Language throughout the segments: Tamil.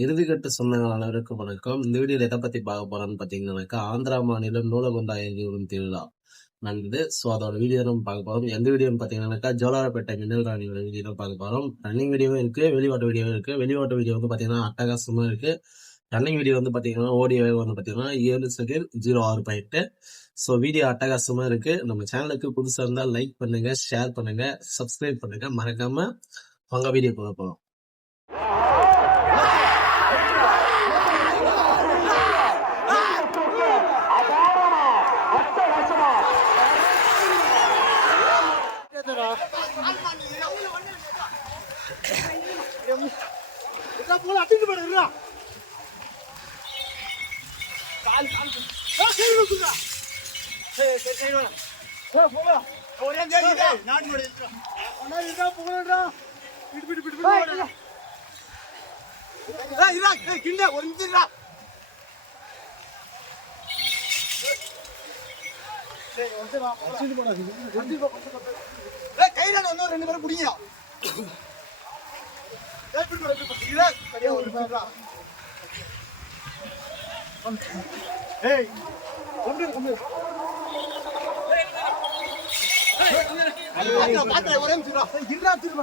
இறுதிக்கட்டு சொந்தங்கள் அனைவருக்கும் வணக்கம். இந்த வீடியோ எதை பத்தி பார்க்க போறோம்னு பாத்தீங்கன்னாக்கா ஆந்திரா மாநிலம் நூலகொண்டா எங்கிவிடும் திருவிழா நடந்தது. ஸோ அதோட வீடியோ நம்ம பார்க்க போறோம். எந்த வீடியோன்னு பாத்தீங்கன்னாக்கா ஜோலாரப்பேட்டை மின்னல் ராணியோட வீடியோ தான் பார்க்க போறோம். ரன்னிங் வீடியோவும் இருக்கு வெளிவாட்டு வீடியோவும் இருக்கு. வெளிவாட்டு வீடியோ வந்து பாத்தீங்கன்னா அட்டகாசமா இருக்கு. ரன்னிங் வீடியோ வந்து பாத்தீங்கன்னா ஓடியோ வந்து பாத்தீங்கன்னா ஏழு செகண்ட் ஜீரோ ஆறு பாயிண்ட் ஸோ வீடியோ அட்டகாசமா இருக்கு. நம்ம சேனலுக்கு புதுசா இருந்தால் லைக் பண்ணுங்க ஷேர் பண்ணுங்க சப்ஸ்கிரைப் பண்ணுங்க. மறக்காம வாங்க வீடியோ போக வருதுடா போல அட்டிட்டு போடுறா கால் கால் சரி வந்துடா சரி சரி சரி வா போடா ஒரே தேடி நாட்டு மாடு அண்ணா இதா போடா பிடி பிடி பிடி பிடி போடா இதா இதா கிண்ட ஒரிஞ்சிரா போறோம் ரெண்டு பேரும் பிடிங்க ஏய் ஒன்று ஒன்று ஒரே நிமிஷம் இருடா. திரும்ப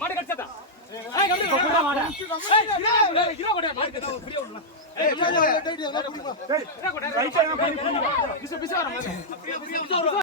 மாடு ஓட்டி போடா முன்னாடி எவ்வளவு